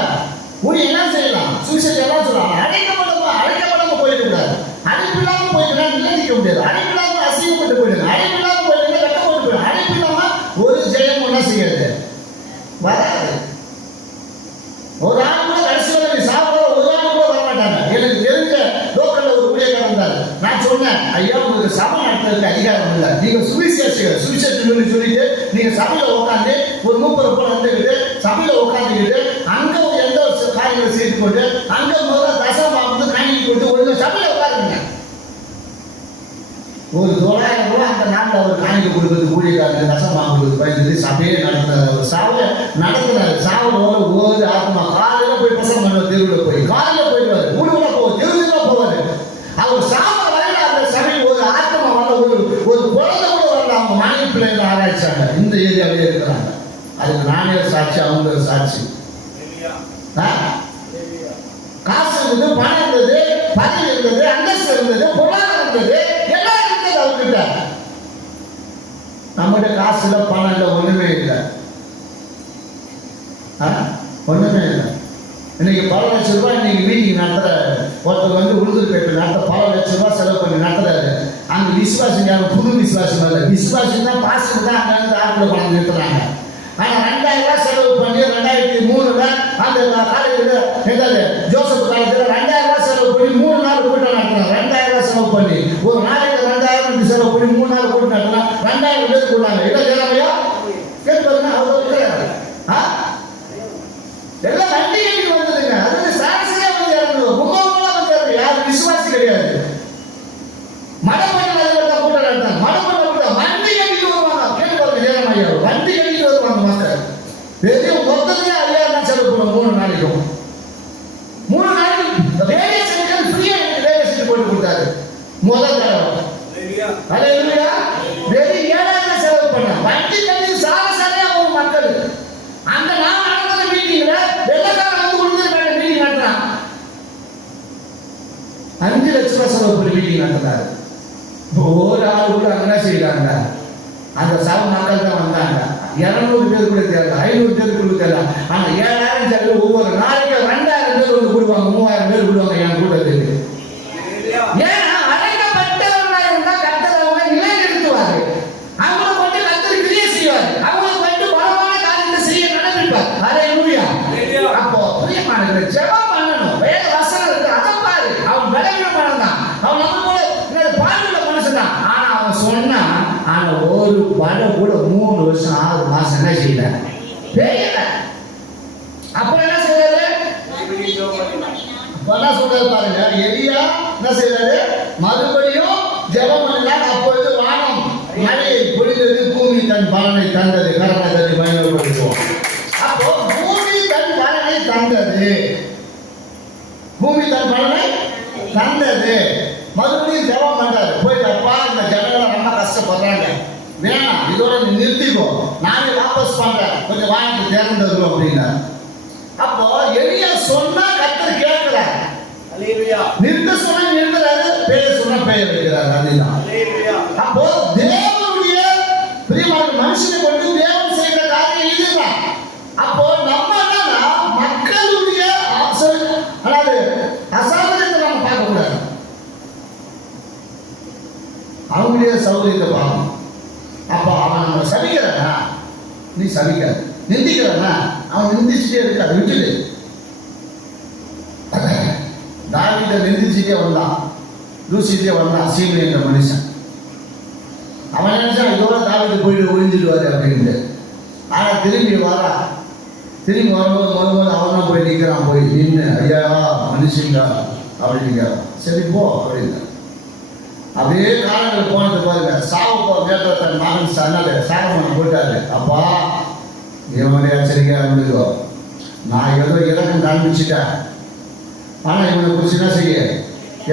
ஊழியம் என்ன செய்யலாம்? சுவிசேஷம் எல்லாம் சொல்லலாம். அழைக்கப்படாம போயிட்டு கூடாது. அழைப்பில்லாம போயிட்டு நிலைநிற்க முடியாது. அழைப்பில்லாம அசிங்கப்பட்டு போயிடுங்க. அழைப்பில்லாம போயிட்டு வெக்கப்பட்டு போயிடும். அழைப்பில்லாம ஒரு ஜெயம் என்ன செய்யாது, வராது. ஒரு ஆள் கூட கடைசியில் சாப்பிட ஒரு ஆள் கூட வரமாட்டாங்க. எனக்கு தெரிஞ்ச லோக்கல்ல ஒரு ஊழியக்காரர் இருந்தார். நான் சொன்னேன், ஐயா உங்களுக்கு சபை நடத்துறதுக்கு அதிகாரம் இல்லை, நீங்க சுவிசேஷம் சொல்லிட்டு நீங்க சபையில உட்காந்து ஒரு 30 போல வந்துக்கிட்டு சபையில உட்காந்துக்கிட்டு அங்க எந்த காரியங்களை செய்து கொண்டு அங்க முதல்ல தசமாக காணிக்கை கொண்டு ஒழுங்கு சபையில உட்காருங்க. ஒரு 900 ரூபாய் அந்த நாட்டில் அவர் காணிக்கை கொடுக்கறது ஊழியக்காரங்க தசமாக பயந்து சபையே நடத்துறாரு. ஒரு சாவை நடத்துறாரு. சாவோட ஒரு ஆத்மா காலையில போய் பசங்க பண்ண தெருவில் போய் காலையில போயிடுவாரு, ஊடுல போவார், தெருவுல போவாரு. அவர் சாவ வரையில அந்த சபையில் ஒரு ஆத்மா வர ஒரு குழந்தை கூட வரல. அவங்க மனைவி பிள்ளைகளை ஆராய்ச்சாங்க, இந்த ஏரியாவே இருக்கிறாங்க. அதுக்கு நானே சாட்சி, அவங்க சாட்சி. காசு இருந்தது, பணம் இருந்தது, பதவி இருந்தது, அந்தஸ்து இருந்தது, பொருளாதாரம் இருந்தது, எல்லாம் இருந்தது அவர்கிட்ட. நம்மகிட்ட காசு இல்லை, பணம் இல்லை, ஒண்ணுமே இல்லை. ஒண்ணுமே இல்லை. இன்னைக்கு பல லட்சம் ரூபாய் இன்னைக்கு மீட்டிங் நடத்துற ஒருத்தர் உளுந்தூர்பேட்டை நடத்த பல லட்சம் ரூபாய் செலவு பண்ணி நடத்துறாரு. அங்க விசுவாசிங்க, புது விசுவாசம் இல்லை. விசுவாசம் தான் பாசம் தான் அங்க இருந்து ஆட்களை பணம் நிறுத்துறாங்க. ஆனா 2000 ரூபாய் செலவு பண்ணி 2003 அந்த காலேஜில் என்னது ஜோசப் காலேஜில் 2000 ரூபாய் செலவு பண்ணி 3 நாள் கூட்டம் நடத்தினாங்க. 2000 ரூபாய் செலவு பண்ணி ஒரு நாளைக்கு 2000 செலவு பண்ணி 3 நாள் கூட்டம் நடத்தினா 2000 பேர் கூட்டாங்க. என்ன செய்யறாமையா கேட்டு பாருங்க. எல்லாம் வண்டி கட்டி வந்ததுங்க. அது சாட்சியா வந்து இறங்கணும். முகமெல்லாம் வந்து யாரும் விசுவாசி கிடையாது. மடப்பண்ண கூட்டம் நடத்தாங்க. மடப்பண்ண கூட்டம் வண்டி கட்டிட்டு வருவாங்க. கேட்டு பாருங்க ஜெயராமையா, வண்டி கட்டிட்டு வருவாங்க மக்கள். பெரிய மொத்தத்தையே அதிகாரம் செலவு பண்ணும். 3 நாளைக்கும் 3 நாளைக்கு ரேடியோ சென்டர் ஃப்ரீயா ரேடியோ சென்டர் போட்டு கொடுத்தாரு முதல் தடவை. அல்லேலூயா. வெறும் 7000 செலவு பண்ண வண்டி கட்டி சாரசாரியா ஒரு மக்கள். அந்த நான் நடந்த மீட்டிங்ல வெள்ளக்காரன் வந்து கொடுத்து மீட்டிங் நடத்துறான். 5 லட்சம் ரூபாய் செலவு பண்ணி மீட்டிங் நடத்துறாரு. ஒரு ஆள் கூட என்ன செய்யறாங்க, அந்த சபை மக்கள் தான் வந்தாங்க. 200 பேர் கூட தெரியல, 500 பேர் கூட தெரியல. ஆனா 7000 செலவு ஒவ்வொரு நாளைக்கு 2000 பேர் வந்து கொடுப்பாங்க, 3000 பேர் கொடுவாங்க என் கூட்டத்துக்கு. ஏன்னா அழைக்கப்பட்டவர்களா இருந்தா கர்த்தர் அவங்க நிலைநிறுத்துவாரு. அவங்களை கொண்டு கர்த்தர் கிரியை செய்வார். அவங்களை கொண்டு பலமான காரியத்தை செய்ய நடப்பிப்பார். அல்லேலூயா. அப்போ பிரியமானவர்களே, ஜெபம் பண்ணணும். வேத வசனம் இருக்கு, அதை பாரு. அவன் பலவீனமானவன் தான், அவன் நம்ம கூட பாடுள்ள மனுஷன் தான். ஆனா அவன் சொன்னா, ஆனா ஒரு பல கூட 3 வருஷம் 6 மாசம் என்ன செய்யல, பெய்யல. அப்புறம் என்ன செய்யறாரு? என்ன சொல்றாரு பாருங்க. எலியா என்ன செய்யறாரு? மறுபடியும் ஜெபம் பண்ணினார். அப்பொழுது வானம் மழையை பொழிந்தது, பூமி தன் பலனை தந்தது. கரங்களை தட்டி பயன்படுத்துவோம். அப்போ பூமி தன் பலனை தந்தது. பூமி தன் பலனை தந்தது. மறுபடியும் ஜெபம் பண்றாரு. போயிட்டு அப்பா, இந்த ஜனங்களை ரொம்ப கஷ்டப்படுறாங்க, வேணாம், இதோட நீ நிறுத்திக்கோ, நானே வாபஸ் பண்றேன், கொஞ்சம் வாங்கிட்டு திறந்து வருவோம் அப்படின்னா. அப்போ எலியா சொன்னா கர்த்தர் கேட்கிறார். நிறுத்த சொன்னா நிறுத்துறாரு, பெயர் சொன்னா பெயர் வைக்கிறார். அதுதான். அப்போ தேவனுடைய பிரியமான மனுஷனை கொண்டு தேவன் செய்கிற காரியம் இதுதான். அவங்களே சௌகரியத்தை பார்க்கணும். அப்போ அவன் நம்ம சபிக்கிறானா, நீ சபிக்காத. நிந்திக்கிறானா, அவன் நிந்திச்சுட்டே இருக்க, அதை விட்டுடு. தாவீதை நிந்திச்சுட்டே வந்தான், தூசிட்டே வந்தான் சீமை என்ற மனுஷன். அவன் நினைச்சான் இதோட தாவீது போயிட்டு ஒழிஞ்சிடுவாரு அப்படின்ட்டு. ஆனா திரும்பி வரா, திரும்பி வரும்போது வரும்போது அவன் தான் போய் நிற்கிறான். போய் நின்று, ஐயா மனுஷங்க அப்படிங்க, சரி போ அப்படின்னு. அப்படியே காலங்கள் போனது பாருங்க. சாவுப்போ கேட்ட தன் மகன் சொன்னது சாகமன் போட்டாரு. அப்பா இவனுடைய எச்சரிக்கையா இருந்துக்கோ, நான் ஏதோ இலக்கம் காண்பிச்சுட்டேன், ஆனா இவனை குறிச்சு என்ன செய்ய,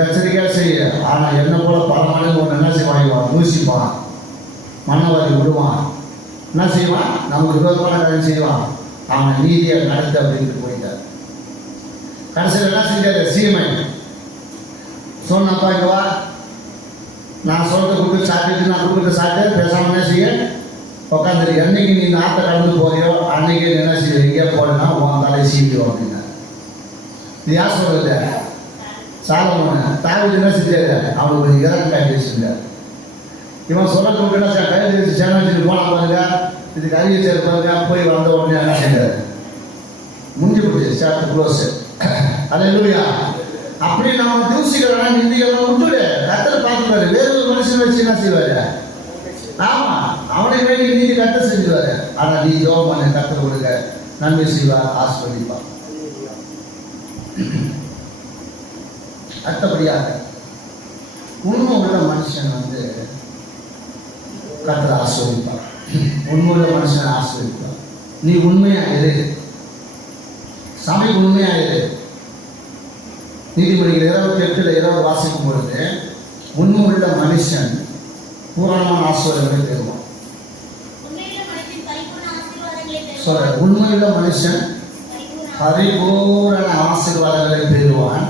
எச்சரிக்கையா செய்ய. ஆனா என்ன போல பல மடங்கு ஒன்று என்ன செய்வான், மூசிப்பான், மனவாதி விடுவான், என்ன செய்வான், நமக்கு விரோதமான காரியம் செய்வான். அவனை நீதியை நடத்த அப்படின்ட்டு போயிட்டார். கடைசியில் என்ன செஞ்சாரு, சீமை சொன்னப்பா இங்க வா, நான் சொல்றத கொடுத்து சாப்பிட்டு, நான் கொடுக்குறத சாப்பிட்டு பேசாம என்ன செய்ய உட்காந்துரு. என்னைக்கு நீ இந்த ஆட்டை கடந்து போறியோ அன்னைக்கு என்ன செய்ய, எங்கே போறேன்னா உன் தலை சீவிடும் அப்படின்னா. இது யார் சொல்றது, சாலமோன். தாவீது என்ன செஞ்சாரு, அவனுக்கு ஒரு இறக்கம் காட்டி செஞ்சார். இவன் சொல்ல என்ன கைது வச்சு சேனாச்சிட்டு போனா பாருங்க, இதுக்கு அறிவிய சேர் பாருங்க, போய் வந்த உடனே என்ன செஞ்சாரு, முடிஞ்சு போச்சு, சாப்பிட்டு க்ளோஸ். அல்லேலூயா. அப்படி நம்ம தூசிக்கிறோம்னா நிந்திக்கிறோம் விட்டுடு, கத்தரை பார்த்துப்பாரு. வேற ஒரு மனுஷன் வச்சு என்ன செய்வாரு, ஆமா அவனை வேண்டி நீதி கத்த செஞ்சுவாரு. ஆனா நீ ஜோம் பண்ண கத்தரை கொடுக்க நன்மை செய்வார், ஆஸ்வதிப்பார். அடுத்தபடியாக உண்மை உள்ள மனுஷன் வந்து கத்தரை ஆஸ்வதிப்பார். உண்மை உள்ள மனுஷனை ஆஸ்வதிப்பார். நீ உண்மையா இரு, சபைக்கு உண்மையா இரு. நீதிமொழிகள் 28:20 வாசிக்கும் பொழுது உண்மை உள்ள மனுஷன் பூரணமான ஆசீர்வாதங்களை பெறுவான். சொல்ற உண்மையுள்ள மனுஷன் பரிபூரண ஆசீர்வாதங்களை பெறுவான்.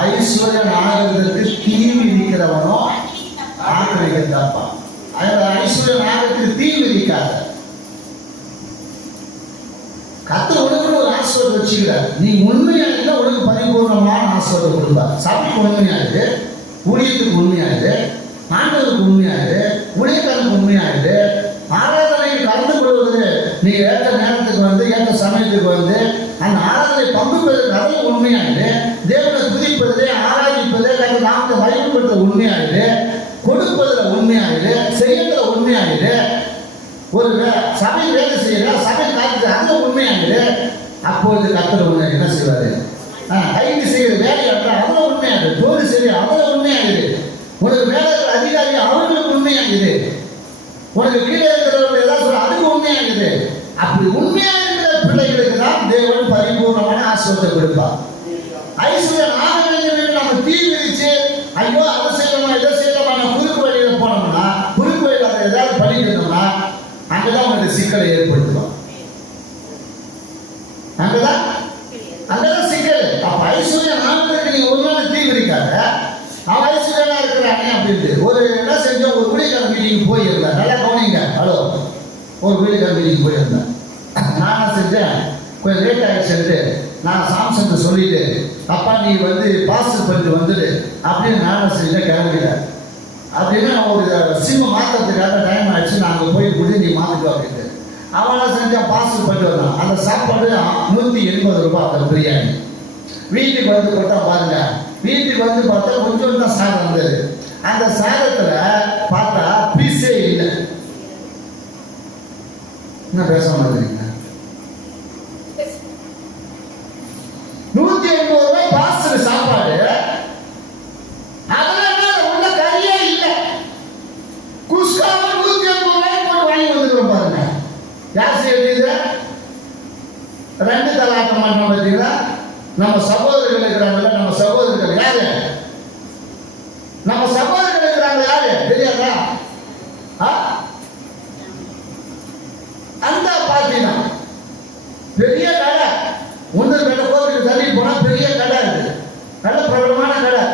ஐஸ்வர்யம் ஆகிறதுக்கு தீ விதிக்கிறவனோ ஆக்கிரமிக்க தப்பான். ஐஸ்வர்யம் ஆகிறதுக்கு தீ விதிக்காத. கர்த்தர் உனக்கு ஒரு ஆசீர்வாதம் வச்சுக்கிறார். நீ உண்மையா இருந்தா உனக்கு பரிபூர்ணமான ஆசீர்வாதம் கொடுப்பார். சபைக்கு உண்மையாயிரு, ஊழியத்துக்கு உண்மையாயிரு, ஆண்டவருக்கு உண்மையாயிரு, ஊழியக்காரனுக்கு உண்மையாயிரு, ஆராதனைக்கு கலந்து கொள்வது நீ ஏற்ற நேரத்துக்கு வந்து ஏற்ற சமயத்துக்கு வந்து அந்த ஆராதனை பங்கு பெறுவது அதில் உண்மையாயிரு, தேவனை துதிப்பதிலே ஆராதிப்பதே கண்டு நாமத்தை பயன்படுத்த உண்மையாயிரு, கொடுப்பதில் உண்மையாயிரு, செய்யறதுல உண்மையாயிரு. ஒரு சபை வேலை செய்யற சபை காத்து அதில் உண்மையாயிரு. அப்பொழுது கர்த்தர் உன்னை என்ன செய்வாரு, கைது செய்யற வேலையாட்டா அதில் உண்மையாயிரு, தொழில் செய்ய அதில் உண்மையாயிரு. உனக்கு மேல அதிகாரி அவர்களுக்கு உண்மையாகுது, உனக்கு கீழே இருக்கிறவர்கள் ஏதாவது சொல்ல அதுக்கு உண்மையாகுது. அப்படி உண்மையா இருக்கிற பிள்ளைகளுக்கு தான் தேவன் பரிபூர்ணமான ஆசீர்வாதத்தை கொடுப்பார். ஐஸ்வர்யம் ஆக வேண்டும் என்று நம்ம தீ விரிச்சு ஐயோ அதை செய்யலாமா இதை செய்யலாமா குறுக்கு வழியில போனோம்னா, குறுக்கு வழியில் அதை ஏதாவது பண்ணிக்கணும்னா அங்கதான் உங்களுக்கு சிக்கலை ஏற்படுத்துவோம். அங்கதான் சிக்கல். அப்ப ஐஸ்வர்யம் ஆகிறதுக்கு நீங்க ஒரு நாள் தீ விரிக்காத, அவன் ஐஸ்வர்யா இருக்கிறானே அப்படின்ட்டு ஒரு என்ன செஞ்சோம், ஒரு வீடுகார மீட்டிங் போயிருந்தேன். நல்லா கவனிங்க. ஹலோ, ஒரு வீடுகார மீட்டிங் போயிருந்தேன். நான் என்ன செஞ்சேன், கொஞ்சம் லேட் ஆகிடுச்சு. நான் சாம்சன் சொல்லிட்டு அப்பா நீ வந்து பாஸ்டர் பண்ணிட்டு வந்துடு அப்படின்னு நான் செஞ்சேன். கிளம்பிட்டேன். அப்படின்னா ஒரு சிம்ம மாற்றுறதுக்காக டைம் ஆயிடுச்சு, நாங்கள் போய் கூட்டி நீ மாற்றிக்கோ அப்படின்ட்டு அவனை செஞ்சால் பாஸ்டர் பண்ணிட்டு வந்தான். அந்த சாப்பாடு 180 ரூபாய் அந்த பிரியாணி. வீட்டுக்கு வந்து போட்டா பாருங்க, வீட்டுக்கு வந்து பார்த்தா கொஞ்சம் தான் சாதம் இருந்தது. அந்த சாதத்துல பார்த்தா பீஸே இல்லை. என்ன பேச மாட்டேங்க, 180 ரூபாய் பாஸ்டர் சாப்பாடு, அதுல உள்ள கறியே இல்லை. குஸ்காவை 180 ரூபாய் போட்டு வாங்கி வந்துக்கிறோம் பாருங்க. யார் செய்யுது, 2 தலாட்டம் பண்ணோம் பார்த்தீங்களா. நம்ம சகோதரர்கள் இருக்கிறாங்கல்ல, நம்ம சகோதரர்கள் யாரு, நம்ம சகோதரர்கள் இருக்கிறாங்க யாரு தெரியாதா, அந்த பாத்தீங்கன்னா பெரிய கடை, முன்னூறு கடை கோவிலுக்கு தள்ளி போனா பெரிய கடை இருக்கு, நல்ல பிரபலமான கடை.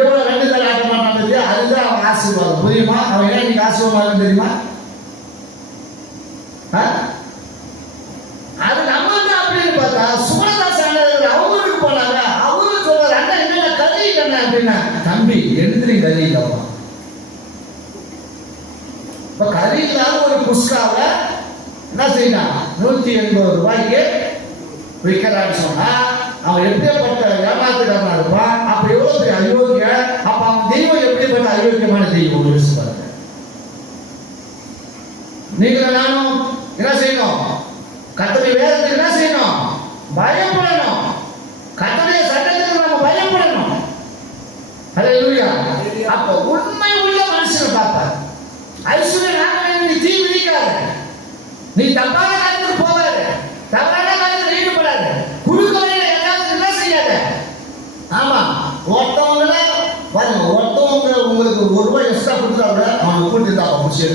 எவ்வளவு 2 தலை ஆட்ட மாட்டான், அதுதான் அவன் ஆசீர்வாதம். புரியுமா, அவன் ஏன் நீங்க ஆசீர்வாதம் தெரியுமா, அது நம்ம தான் அப்படின்னு பார்த்தா சுமதாஸ் அவங்களுக்கு போனாங்க. அவரு சொல்றாரு அண்ணா என்ன கல்வி என்ன அப்படின்னா, தம்பி எழுந்திரி கல்வி இப்ப கறி இல்லாத ஒரு குஸ்காவை என்ன செய்யணும் 180 ரூபாய்க்கு விற்கிறான்னு சொன்னா அவன் எப்படிப்பட்ட ஏமாத்துக்காரனா இருப்பான். அப்ப எவ்வளவு பெரிய அயோக்கிய. அப்ப அவன் தெய்வம் எப்படிப்பட்ட அயோக்கியமான தெய்வம் யோசிச்சு பாருங்க. நீங்க நானும் என்ன செய்யணும்? கர்த்தருடைய வேதத்துக்கு என்ன செய்யணும்? பயப்படணும். கர்த்தருடைய சட்டத்துக்கு நம்ம பயப்படணும். ஹல்லேலூயா. அப்ப உண்மை உள்ள மனுஷனை பார்ப்பார். ஐஸ்வர்ய நாகரிகம் நீ தீ விதிக்காத, நீ தப்பான காரியத்துக்கு போகாத, தவறான காரியத்தில் ஈடுபடாத, குடுக்கலையில ஏதாவது என்ன செய்யாத. ஆமா, ஒருத்தவங்கள பாருங்க, ஒருத்தவங்க உங்களுக்கு ₹1 எக்ஸ்ட்ரா கொடுத்தா கூட அவனை கூட்டி தான் முடிச்சு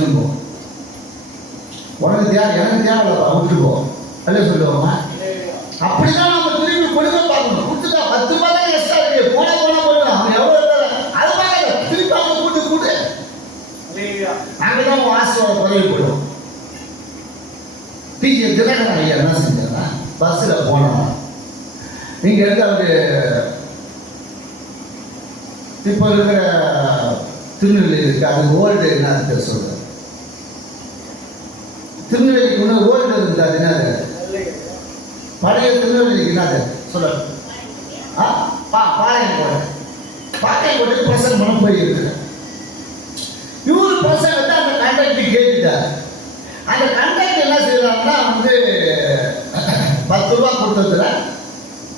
உனக்கு தேவை, எனக்கு தேவையில்ல விட்டுக்கோ அல்ல சொல்லுவோமா. அப்படிதான் நம்ம திரும்பி கொடுக்க பார்க்கணும். கொடுத்துட்டா 10 ரூபாய் தான் எக்ஸ்ட்ரா இருக்கு, போன போடலாம். அவன் எவ்வளவு அது பார்க்கல, திருப்பி அவங்க கூட்டு கூட்டு அங்கதான் வாசோட பதவி போயிடும். டிஜி தினகரன் ஐயா என்ன செஞ்சாங்க, பஸ்ல போனோம். இங்க இருந்து அவரு இப்ப இருக்கிற திருநெல்வேலி இருக்கு, அது ஓல்டு என்ன சொல்ற திருநெல்வேலிக்கு முன்ன ஓல்டு இருக்கு, அது என்னது பழைய திருநெல்வேலிக்கு என்னது சொல்ல பாளையங்கோட்டை பிரசங்கம் பண்ண போயிருக்கு. இவரு பிரசங்கத்தை அந்த கண்டக்டர் கேட்டுட்டார். அந்த கண்டக்டர் என்ன செய்யறாங்கன்னா வந்து 10 ரூபாய் கொடுத்ததுல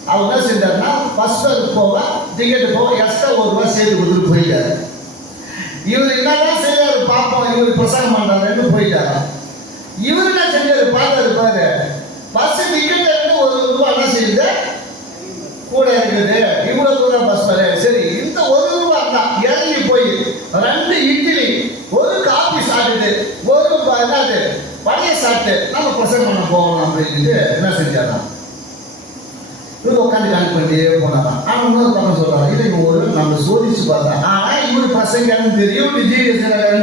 அவர் என்ன செஞ்சாருன்னா பஸ் போக டிக்கெட் போக எக்ஸ்ட்ரா ₹1 சேர்த்து கொடுத்துட்டு போயிட்டாரு. இவர் என்னதான் செய்யறாரு பார்ப்போம், இவர் பிரசங்கம் பண்றாருன்னு போயிட்டாரு. இவர் என்ன செஞ்சாரு பார்த்தாரு பாரு, பஸ் டிக்கெட் ₹1 என்ன செய்யுது கூட இருக்குது, இவ்வளவு தூரம் பஸ் வர. சரி, இந்த ₹1 தான் இறங்கி போய் 2 இட்லி 1 காபி சாப்பிட்டு 1 என்னது பழைய சாப்பிட்டு நம்ம பிரசங்கம் பண்ண போகணும் அப்படின்னு என்ன செஞ்சாராம். இவர் உட்காந்து கணக்கு பண்ணிட்டே போனாராம். ஆனால் இன்னொரு பக்கம் சொல்றாரு, இல்லை இவங்க நம்ம சோதிச்சு பார்த்தா, ஆனா இவர் பிரசங்கன்னு தெரியும், விஜய்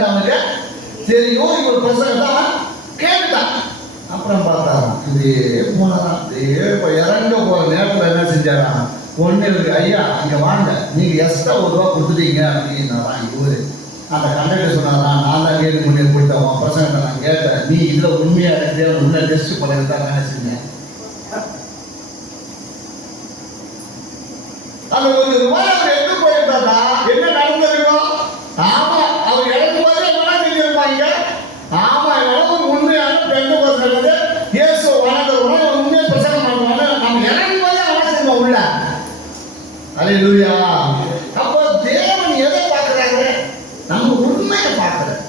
அவனுக்கு தெரியும், இவர் பிரசங்கத்தை அவன் கேட்டுட்டான். அப்புறம் பார்த்தாராம், இது போனாராம். இறங்க போற நேரத்தில் என்ன செஞ்சாராம், ஒண்ணு இருக்கு, ஐயா இங்க வாங்க, நீங்க எக்ஸ்ட்ரா ₹1 கொடுத்துட்டீங்க அப்படின்னாராம். இவரு அந்த கண்டக்டர் சொன்னாராம், நான் தான் கேட்டு முன்னே போயிட்டோம் பிரசங்கத்தை நான் கேட்டேன், நீ இதுல உண்மையா இருக்கு உள்ள டெஸ்ட் பண்ணதான் என்ன செஞ்சேன். அந்த ₹1 அவர் எடுத்து போயிருந்தாரா என்ன நடந்திருக்கும். ஆமா, அவர் இறக்கும் போது என்ன செஞ்சிருப்பாங்க. ஆமா, எவ்வளவு உண்மையான பெண்ணு பசங்க இயேசு வணங்குறவங்க உண்மையை பிரசங்கம் பண்ணுவாங்க. நம்ம இறங்கும் போது அவன் செய்வோம் உள்ள. அல்லேலூயா. அப்போ தேவன் எதை பார்க்கிறாங்க, நம்ம உண்மையை பார்க்கிறோம்.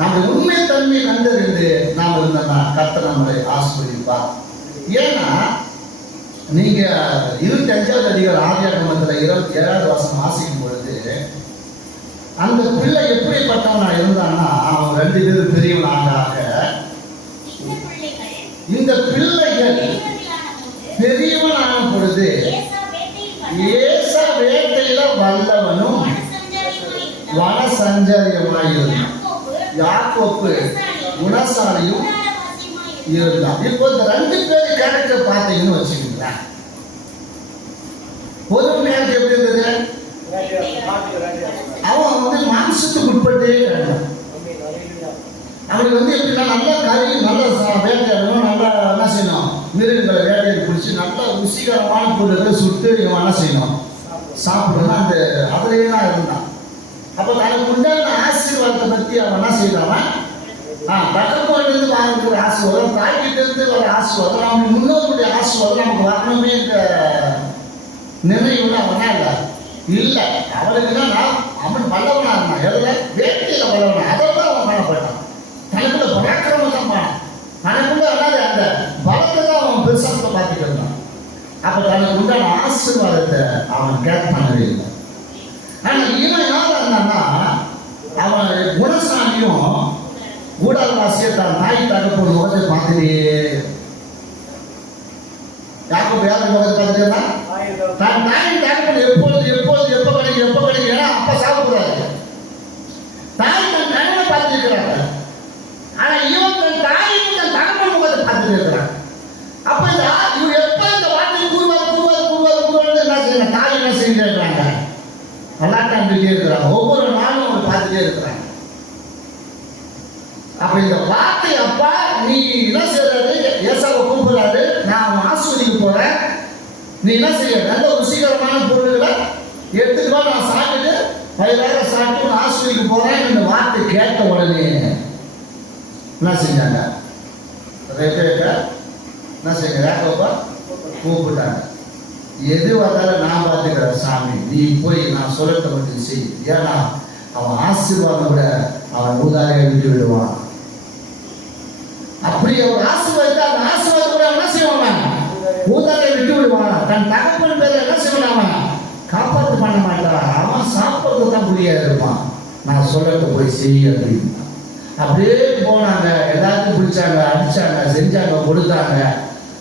நம்ம உண்மை தன்மையை கண்டறிந்து நாம் இருந்தோம்னா கர்த்தர் நம்மளை ஆசீர்வதிப்பார். ஏன்னா நீங்க 25வது அதிகாரம் ஆதியாகமத்துல 27வது வசனம் வாசிக்கும் பொழுது அந்த பிள்ளை எப்படிப்பட்டவனா இருந்தான்னா, அவன் 2 பேரும் பெரியவனாக, இந்த பிள்ளைகள் பெரியவனான பொழுது ஏசா வேட்டையில வல்லவனும் வன சஞ்சரியமாயிருந்தான், யாக்கோப்பு குணசாலியும் இருந்தான். இப்போ இந்த 2 பேர் கேரக்டர் பார்த்தீங்கன்னு வச்சுக்கீங்களா, ஒரு கேரக்டர் எப்படி இருந்தது, அவன் வந்து மாம்சத்துக்கு உட்பட்டே கிடந்தான். அவனுக்கு வந்து எப்படின்னா நல்ல கறி, நல்ல வேட்டையாடணும், நல்லா என்ன செய்யணும், மிருகங்களை வேட்டையை பிடிச்சி நல்ல ருசிகரமான பொருட்களை சுட்டு இவன் என்ன செய்யணும் சாப்பிடணும். அந்த அதிலேயே தான் இருந்தான். அப்போ தனக்கு உண்டான ஆசீர்வாதத்தை பற்றி அவன் என்ன செய்யறான், தகப்பனிலிருந்து வாங்கிற ஆசீர்வாதம், தாய்கிட்ட இருந்து வர ஆசீர்வாதம், அவனுக்கு முன்னோருடைய ஆசீர்வாதம் நமக்கு வரணுமே இந்த நினைவுல அவனா இல்லை. அவனுக்கு என்னன்னா அவன் வல்லவனா இருந்தான். எதுல வேட்டையில வல்லவனா, அதை தான் அவன் காணப்பட்டான். தனக்குள்ள பராக்கிரமம் தான் பண்ணான். தனக்குள்ள அந்த பலத்தை தான் அவன் பெருசாக பார்த்துட்டு இருந்தான். அப்ப தனக்கு உண்டான ஆசீர்வாதத்தை அவன் கேட் பண்ணவே இல்லை. ஆனா இவன் யாரா இருந்தான்னா, அவன் குணசாலியும் ஊடாவாசியை தான் நாய் தகப்போது முகத்தை பார்த்துட்டே, யாருக்கு யாருக்கு முகத்தை பார்த்துட்டேன்னா தான் நாயின் தகப்பன் எப்பொழுது எப்பொழுது எப்ப கிடைக்கும் எப்ப கிடைக்கும், ஏன்னா அப்ப சாப்பிடுறாரு. தாய் தன் கண்ணை பார்த்துருக்கிறாங்க, ஆனா இவன் தன் தாயும் தன் தகப்பன் முகத்தை பார்த்துட்டு இருக்கிறான். அப்ப இவன் எப்ப இந்த வார்த்தை கூறுவாரு கூறுவாரு கூறுவாரு கூறுவாரு என்ன செய்யறாங்க, தாய் என்ன செஞ்சுட்டு இருக்கிறாங்க, விளாட்டாண்டுட்டே இருக்கிறாங்க. ஒவ்வொரு நாளும் அவங்க பார்த்துட்டே இருக்கிறாங்க. அப்ப இந்த வார்த்தை அப்பா நீ என்ன செய்யறாரு, ஏசாவை கூப்பிடுறாரு, நான் அவன் ஆஸ்வதிக்க போறேன், நீ என்ன செய்ய, நல்ல ருசிகரமான பொருள்களை எடுத்துட்டு வா, நான் சாப்பிட்டு வயிறார சாப்பிட்டு நான் ஆஸ்வதிக்க போறேன். இந்த வார்த்தை கேட்ட உடனே என்ன செஞ்சாங்க, ரெபேக்கா என்ன செய்ய, யாக்கோபா கூப்பிட்டாங்க. எது வந்தாலும் நான் பார்த்துக்கிறேன் சாமி, நீ போய் நான் சொல்லத்தை மட்டும் செய். ஏன்னா அவன் ஆசீர்வாதம் விட அவன் ஊதாரியை விட்டு விடுவான். அப்படி ஒரு ஆசீர்வாதத்தை அந்த ஆசீர்வாதம் கூட என்ன செய்வான், ஊதாரியை விட்டு விடுவான். தன் தகப்பன் பேரை என்ன செய்வான், அவன் காப்பாற்று பண்ண மாட்டான். அவன் சாப்பிட்றது தான் புரியா இருப்பான். நான் சொல்லத்தை போய் செய்ய அப்படின்னு அப்படியே போனாங்க. எல்லாத்தையும் பிடிச்சாங்க, அடிச்சாங்க, செஞ்சாங்க, கொடுத்தாங்க.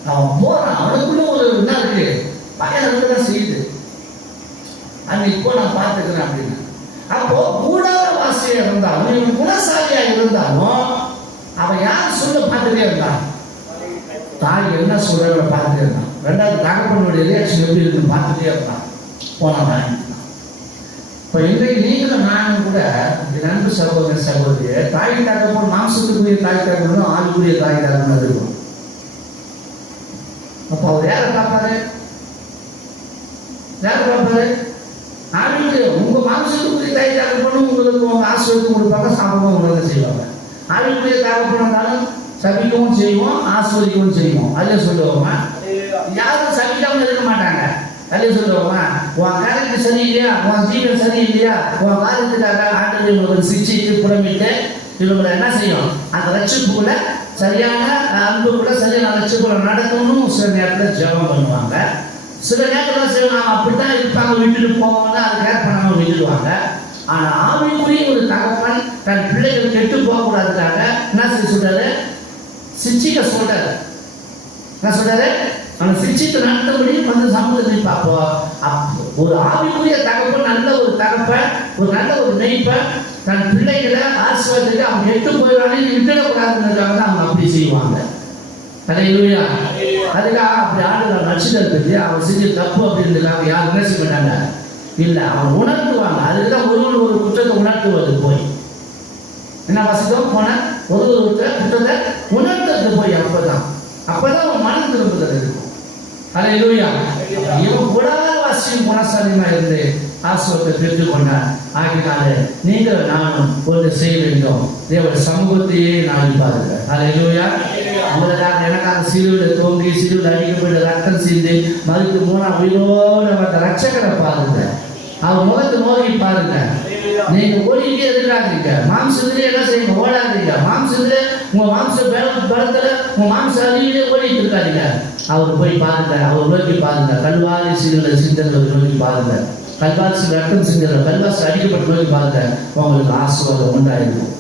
அவன் போறான். அவனுக்குள்ள ஒரு என்ன இருக்கு, பயம் தான் செய்யுது. அன்னைக்கு இப்போ நான் பார்த்துக்கிறேன் அப்படின்னு. அப்போ கூடாத வாசியா இருந்தாலும், இவன் குணசாலியா இருந்தாலும், அவன் யார் சொல்ல பார்த்துட்டே இருந்தான், தாய் என்ன சொல்ற பார்த்துட்டே இருந்தான். ரெண்டாவது தகப்பனுடைய ரியாக்ஷன் எப்படி இருக்குன்னு பார்த்துட்டே இருந்தான். போனான். இப்போ இன்றைக்கு நீங்களும் நானும் கூட நண்பு சகோதர சகோதரிய தாய் தகப்பன், மாம்சத்துக்குரிய தாய் தகப்பனும் ஆளுக்குரிய தாய் தகப்பனும் இருக்கும். அப்போ அவர் யாரை பார்ப்பாரு, யாரை பார்ப்பாரு, ஆளுக்கு உங்க மாம்சத்துக்குரிய தாய் தகப்பனும் உங்களுக்கு உங்க ஆசிரியத்துக்கு கொடுப்பாங்க, சாப்பிடவும் உங்களுக்கு செய்வாங்க. ஆளுக்குரிய தகப்பன் இருந்தாலும் சபிக்கவும் செய்வோம், ஆஸ்வதிக்கவும் செய்வோம். அதே சொல்லுவோமா, யாரும் சபிக்காமல் இருக்க மாட்டாங்க. அதே சொல்லுவோமா, உன் கேரக்டர் சரியில்லையா, உன் ஜீவன் சரியில்லையா, உன் காரியத்துக்காக ஆண்டவர் உங்களுக்கு சிக்ஷித்து புறமிட்டு இவங்களை என்ன செய்யும், அந்த ரட்சிப்புக்குள்ள சரியான அன்புக்குள்ள சரியான ரட்சிப்புக்குள்ள நடக்கணும்னு சில நேரத்தில் ஜெபம் பண்ணுவாங்க. சில நேரத்தில் செய்வாங்க, அப்படித்தான் இருப்பாங்க, விட்டுட்டு போவாங்க, அதை கேர் பண்ணாமல் விட்டுடுவாங்க. ஆனால் ஆவிக்குரிய ஒரு தகப்பன் தன் பிள்ளைகள் கெட்டு போகக்கூடாதுக்காக என்ன செய்ய சொல்றாரு, சிக்ஷிக்க சொல்றாரு. என்ன சொல்றாரு, அந்த சிக்ஷித்து நடத்தபடி வந்து சமூகத்தை பார்ப்போம். ஒரு ஆவிக்குரிய தகப்பன், நல்ல ஒரு தகப்பன், ஒரு நல்ல ஒரு நெய்ப்பன் தன் பிள்ளைகளை ஆசீர்வாதத்துக்கு அவங்க கெட்டு போயிடுவானே விட்டுடக்கூடாதுன்றதுக்காக தான் அவங்க அப்படி செய்வாங்க. அல்லேலூயா. அதுக்காக அப்படி ஆளுநர் நட்சத்திரத்துக்கு அவன் செஞ்ச தப்பு அப்படின்றதுக்காக யாரும் என்ன செய்ய மாட்டாங்க, இல்லை அவன் உணர்த்துவாங்க. அதுக்குதான் ஒருவர் ஒரு குற்றத்தை உணர்த்துவது போய் என்ன வசதம் போன ஒரு குற்றத்தை உணர்த்துறது போய் அப்பதான் அவன் மனம் திரும்புதல் இருக்கும். அல்லேலூயா. இவன் கூடாத வாசியும் குணசாலியமா இருந்து ஆசீர்வாதத்தை பெற்றுக்கொண்டார். ஆகினாலே நீங்கள் நானும் ஒன்று செய்ய வேண்டும், தேவனுடைய சமூகத்தையே நாடி பாருங்க. அல்லேலூயா. உங்களுக்காக எனக்காக சிலுவையில் தோன்றி சிலுவையில் அடிக்கப்பட்ட ரத்தம் சிந்தி மறுத்து மூணாம் உயிரோடு வந்த ரட்சகரை பாருங்க, அவர் முகத்தை நோக்கி பாருங்க. நீங்க ஓடிக்கிட்டே இருக்காதீங்க, மாம்சத்திலே என்ன செய்யுங்க, ஓடாதீங்க. மாம்சத்திலே உங்க மாம்ச பலத்துல உங்க மாம்ச அறிவிலே ஓடிட்டு இருக்காதீங்க. அவர் போய் பாருங்க, அவர் நோக்கி பாருங்க. கல்வாரி சிலுவையில் சிந்தனை நோக்கி பாருங்க, கல்வாசி ரத்தம் சிந்தனை, கல்வாசி அடிக்கப்பட்டு நோக்கி பாருங்க. உங்களுக்கு ஆசீர்வாதம் உண்டாயிருக்கும்.